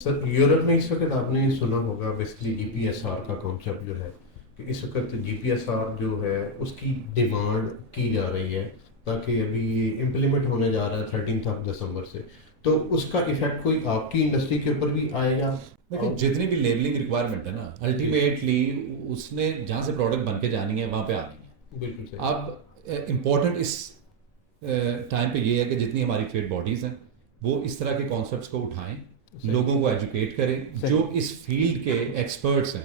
سر Europe میں اس وقت آپ نے سنا ہوگا بیسکلی جی پی ایس آر کا کانسیپٹ جو ہے کہ اس وقت جی پی ایس آر جو ہے اس کی ڈیمانڈ کی جا رہی ہے تاکہ ابھی یہ امپلیمنٹ ہونے جا رہا ہے 13 دسمبر سے. تو اس کا ایفیکٹ کوئی آپ کی انڈسٹری کے اوپر بھی آئے گا؟ دیکھیں جتنی بھی لیبلنگ ریکوائرمنٹ ہے نا جی الٹیمیٹلی اس نے جہاں سے پروڈکٹ بن کے جانی ہے وہاں پہ آنی ہے. بالکل صحیح. اب امپورٹنٹ اس ٹائم پہ یہ ہے کہ جتنی ہماری ٹریڈ باڈیز ہیں وہ اس طرح کے کانسیپٹس کو اٹھائیں, لوگوں کو ایجوکیٹ کریں, جو اس فیلڈ کے ایکسپرٹس ہیں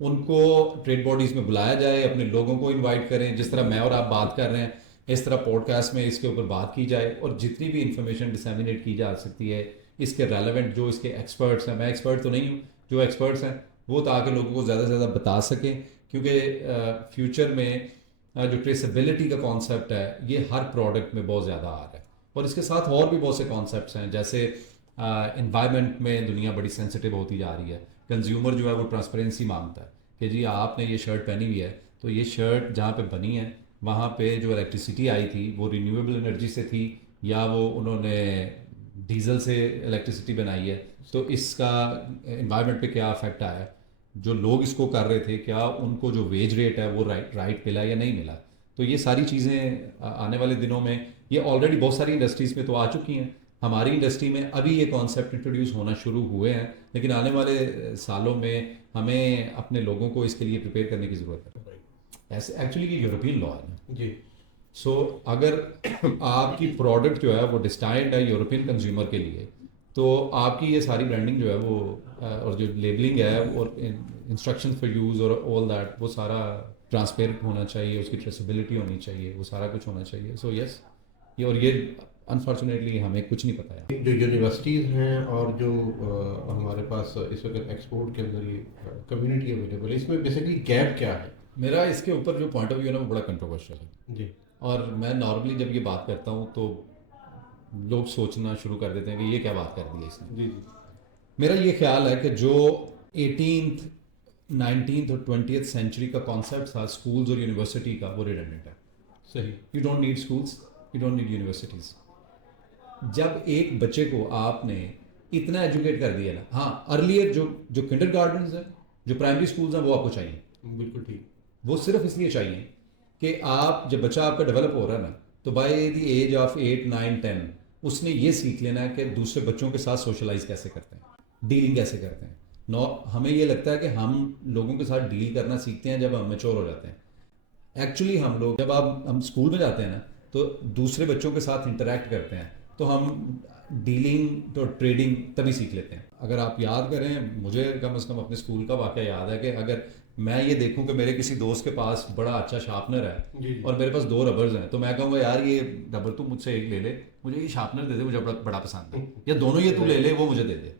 ان کو ٹریڈ باڈیز میں بلایا جائے, اپنے لوگوں کو انوائٹ کریں, جس طرح میں اور آپ بات کر رہے ہیں اس طرح پوڈ کاسٹ میں اس کے اوپر بات کی جائے, اور جتنی بھی انفارمیشن ڈسیمینیٹ کی جا سکتی ہے اس کے ریلیونٹ جو اس کے ایکسپرٹس ہیں, میں ایکسپرٹ تو نہیں ہوں, جو ایکسپرٹس ہیں وہ تاکہ لوگوں کو زیادہ سے زیادہ بتا سکیں, کیونکہ فیوچر میں جو ٹریسیبلٹی کا کانسیپٹ ہے یہ ہر پروڈکٹ میں بہت زیادہ آ رہا ہے, اور اس کے ساتھ اور بھی بہت سے کانسیپٹس ہیں, جیسے انوائرمنٹ میں دنیا بڑی سینسٹیو ہوتی جا رہی ہے, کنزیومر جو ہے وہ ٹرانسپیرنسی مانگتا ہے کہ جی آپ نے یہ شرٹ پہنی ہوئی ہے تو یہ شرٹ جہاں پہ بنی ہے وہاں پہ جو الیکٹریسٹی آئی تھی وہ رینیویبل انرجی سے تھی یا وہ انہوں نے ڈیزل سے الیکٹریسٹی بنائی ہے, تو اس کا انوائرمنٹ پہ کیا افیکٹ آیا ہے, جو لوگ اس کو کر رہے تھے کیا ان کو جو ویج ریٹ ہے وہ رائٹ ملا یا نہیں ملا. تو یہ ساری چیزیں آنے والے دنوں میں, یہ آلریڈی بہت ساری انڈسٹریز میں تو آ چکی ہیں, ہماری انڈسٹری میں ابھی یہ کانسیپٹ انٹروڈیوس ہونا شروع ہوئے ہیں, لیکن آنے والے سالوں میں ہمیں اپنے لوگوں کو اس کے لیے پریپیئر کرنے کی ضرورت ہے. ایسے ایکچولی یہ یورپین لا ہے نا, جی سو اگر آپ کی پروڈکٹ جو ہے وہ ڈسٹائنڈ ہے یورپین کنزیومر کے لیے تو آپ کی یہ ساری برانڈنگ جو ہے وہ اور جو لیبلنگ ہے اور انسٹرکشن فار یوز اور آل دیٹ وہ سارا ٹرانسپیرنٹ ہونا چاہیے, اس کی ٹریسیبلٹی ہونی چاہیے, وہ سارا کچھ ہونا چاہیے. سو یس یہ, اور یہ انفارچونیٹلی ہمیں کچھ نہیں پتا ہے. جو یونیورسٹیز ہیں اور جو ہمارے پاس اس وقت ایکسپورٹ کے اندر یہ کمیونٹی اویلیبل ہے, اس میں بیسکلی گیپ کیا ہے؟ میرا اس کے اوپر جو پوائنٹ آف ویو ہے نا وہ بڑا کنٹروورشل ہے, جی اور میں نارملی جب یہ بات کرتا ہوں تو لوگ سوچنا شروع کر دیتے ہیں کہ یہ کیا بات کر دی ہے اس نے. جی میرا یہ خیال ہے کہ جو 18th 19th اور 20th سینچری کا کانسیپٹ تھا اسکولز اور یونیورسٹی کا وہ ریڈنڈنٹ ہے. صحیح. You don't need schools, you don't need universities. جب ایک بچے کو آپ نے اتنا ایجوکیٹ کر دیا نا, ہاں ارلیئر جو کنڈر گارڈنز ہیں جو پرائمری اسکولز ہیں وہ آپ کو چاہیے, بالکل ٹھیک. وہ صرف اس لیے چاہیے کہ آپ جب بچہ آپ کا ڈیولپ ہو رہا ہے نا تو بائی دی ایج آف 8 9 10 اس نے یہ سیکھ لینا ہے کہ دوسرے بچوں کے ساتھ سوشلائز کیسے کرتے ہیں, ڈیلنگ کیسے کرتے ہیں. ہمیں یہ لگتا ہے کہ ہم لوگوں کے ساتھ ڈیل کرنا سیکھتے ہیں جب ہم میچور ہو جاتے ہیں. ایکچولی ہم لوگ جب ہم اسکول میں جاتے ہیں نا تو دوسرے بچوں کے ساتھ انٹریکٹ کرتے ہیں تو ہم ڈیلنگ تو ٹریڈنگ تبھی سیکھ لیتے ہیں. اگر آپ یاد کریں, مجھے کم از کم اپنے اسکول کا واقعہ یاد ہے کہ اگر میں یہ دیکھوں کہ میرے کسی دوست کے پاس بڑا اچھا شارپنر ہے اور میرے پاس 2 ربرز ہیں تو میں کہوں گا یار یہ ربر تو مجھ سے ایک لے لے, مجھے یہ شارپنر دے دے, مجھے بڑا پسند ہے, یا دونوں یہ تو لے لے وہ مجھے دے دے.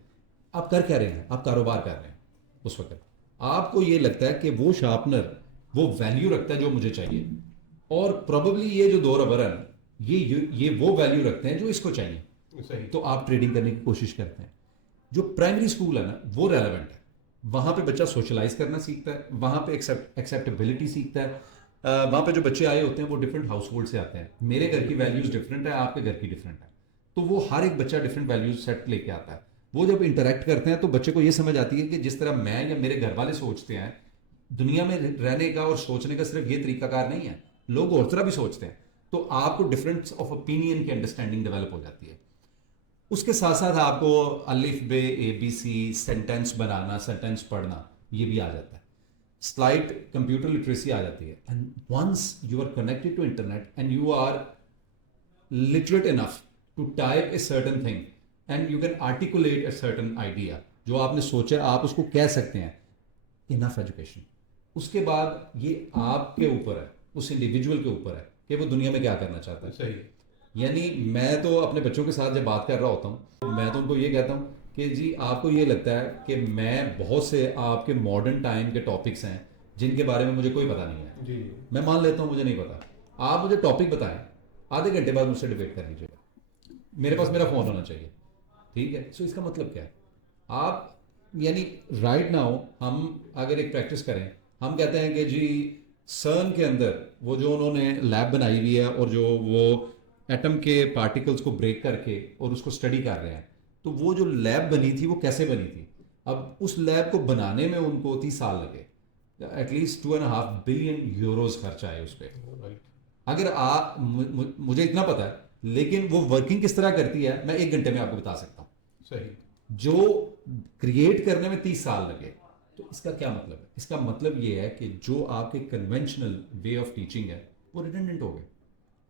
آپ کر کیا رہے ہیں, آپ کاروبار کر رہے ہیں. اس وقت آپ کو یہ لگتا ہے کہ وہ شارپنر وہ ویلیو رکھتا ہے جو مجھے چاہیے, اور پروبیبلی یہ جو 2 ربر ہیں یہ وہ ویلیو رکھتے ہیں جو اس کو چاہیے. صحیح. تو آپ ٹریڈنگ کرنے کی کوشش کرتے ہیں. جو پرائمری اسکول ہے نا وہ ریلیونٹ ہے, وہاں پہ بچہ سوشلائز کرنا سیکھتا ہے, وہاں پہ ایکسیپٹیبلٹی سیکھتا ہے. وہاں پہ جو بچے آئے ہوتے ہیں وہ ڈفرینٹ ہاؤس ہولڈ سے آتے ہیں, میرے گھر کی ویلیوز ڈفرینٹ ہے, آپ کے گھر کی ڈفرینٹ ہے, تو وہ ہر ایک بچہ ڈفرینٹ ویلیوز سیٹ لے کے آتا ہے. وہ جب انٹریکٹ کرتے ہیں تو بچے کو یہ سمجھ آتی ہے کہ جس طرح میں یا میرے گھر والے سوچتے ہیں, دنیا میں رہنے کا اور سوچنے کا صرف یہ طریقہ کار نہیں ہے, لوگ اور طرح بھی سوچتے ہیں. تو آپ کو ڈفرینس آف اوپینین کی انڈرسٹینڈنگ ڈیولپ ہو جاتی ہے. اس کے ساتھ ساتھ آپ کو الف بے اے بی سی سینٹینس بنانا, سینٹینس پڑھنا یہ بھی آ جاتا ہے. سلائٹ کمپیوٹر لٹریسی آ جاتی ہے. And once you are connected to internet and you are literate enough to type a certain thing and you can articulate a certain idea, جو آپ نے سوچا آپ اس کو کہہ سکتے ہیں, انف ایجوکیشن. اس کے بعد یہ آپ کے اوپر ہے, اس انڈیویجول کے اوپر ہے کہ وہ دنیا میں کیا کرنا چاہتا ہے. صحیح. یعنی میں تو اپنے بچوں کے ساتھ جب بات کر رہا ہوتا ہوں میں تو ان کو یہ کہتا ہوں کہ جی آپ کو یہ لگتا ہے کہ میں بہت سے آپ کے ماڈرن ٹائم کے ٹاپکس ہیں جن کے بارے میں مجھے کوئی پتہ نہیں ہے, جی میں مان لیتا ہوں مجھے نہیں پتا, آپ مجھے ٹاپک بتائیں, آدھے گھنٹے بعد مجھ سے ڈیبیٹ کر لیجیے گا, میرے پاس میرا فون ہونا چاہیے, ٹھیک ہے. سو اس کا مطلب کیا ہے, آپ یعنی رائٹ ناؤ ہم اگر ایک پریکٹس کریں, ہم کہتے ہیں کہ جی سرن کے اندر وہ جو انہوں نے لیب بنائی ہوئی ہے اور جو وہ ایٹم کے پارٹیکلز کو بریک کر کے اور اس کو اسٹڈی کر رہے ہیں, تو وہ جو لیب بنی تھی وہ کیسے بنی تھی. اب اس لیب کو بنانے میں ان کو 30 سال لگے, ایٹ لیسٹ 2.5 بلین یوروز خرچ آئے اس پہ. اگر آپ مجھے اتنا پتا ہے, لیکن وہ ورکنگ کس طرح کرتی ہے میں 1 گھنٹے میں آپ کو بتا سکتا ہوں. صحیح. جو کریٹ کرنے میں 30 سال لگے, تو اس کا کیا مطلب ہے؟ اس کا مطلب یہ ہے کہ جو آپ کے کنونشنل وے آف ٹیچنگ ہے وہ ریڈنڈنٹ ہو گئے.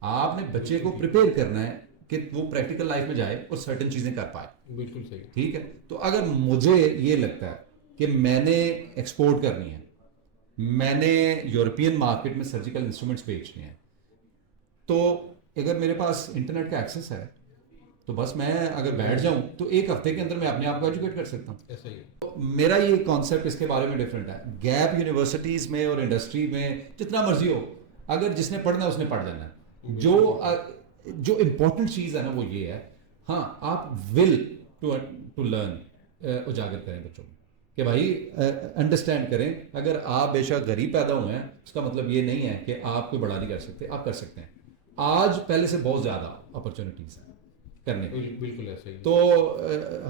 آپ نے بچے کو پریپیئر کرنا ہے کہ وہ پریکٹیکل لائف میں جائے اور سرٹن چیزیں کر پائے. بالکل صحیح. ٹھیک ہے, تو اگر مجھے یہ لگتا ہے کہ میں نے ایکسپورٹ کرنی ہے, میں نے یورپین مارکیٹ میں سرجیکل انسٹرومنٹس بیچنے ہیں, تو اگر میرے پاس انٹرنیٹ کا ایکسیس ہے تو بس میں اگر بیٹھ جاؤں تو 1 ہفتے کے اندر میں اپنے آپ کو ایجوکیٹ کر سکتا ہوں. ایسا ہی ہے. میرا یہ کانسیپٹ اس کے بارے میں ڈفرینٹ ہے. گیپ یونیورسٹیز میں اور انڈسٹری میں جتنا مرضی ہو, اگر جس نے پڑھنا اس نے پڑھ جانا ہے. جو امپورٹنٹ چیز ہے نا وہ یہ ہے, ہاں آپ ول ٹو لرن اجاگر کریں بچوں کو کہ بھائی انڈرسٹینڈ کریں. اگر آپ بے شک غریب پیدا ہوئے ہیں اس کا مطلب یہ نہیں ہے کہ آپ کوئی بڑا نہیں کر سکتے, آپ کر سکتے ہیں. آج پہلے سے بہت زیادہ اپرچونیٹیز ہیں کرنے کی. بالکل ایسا ہی. تو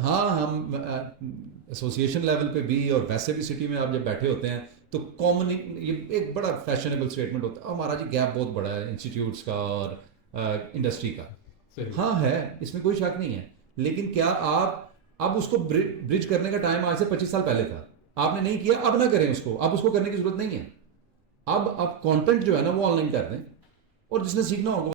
ہاں, ہم ایسوسیشن لیول پہ بھی اور ویسے بھی سٹی میں آپ جب بیٹھے ہوتے ہیں تو کامن یہ ایک بڑا فیشنیبل اسٹیٹمنٹ ہوتا ہے, ہمارا جی گیپ بہت بڑا ہے انسٹیٹیوٹس کا اور انڈسٹری کا. ہاں ہے, اس میں کوئی شک نہیں ہے, لیکن کیا آپ اب اس کو برج کرنے کا ٹائم آج سے 25 سال پہلے تھا, آپ نے نہیں کیا, اب نہ کریں اس کو, اب اس کو کرنے کی ضرورت نہیں ہے. اب کانٹینٹ جو ہے نا وہ آن لائن کر دیں, اور جس نے سیکھنا ہوگا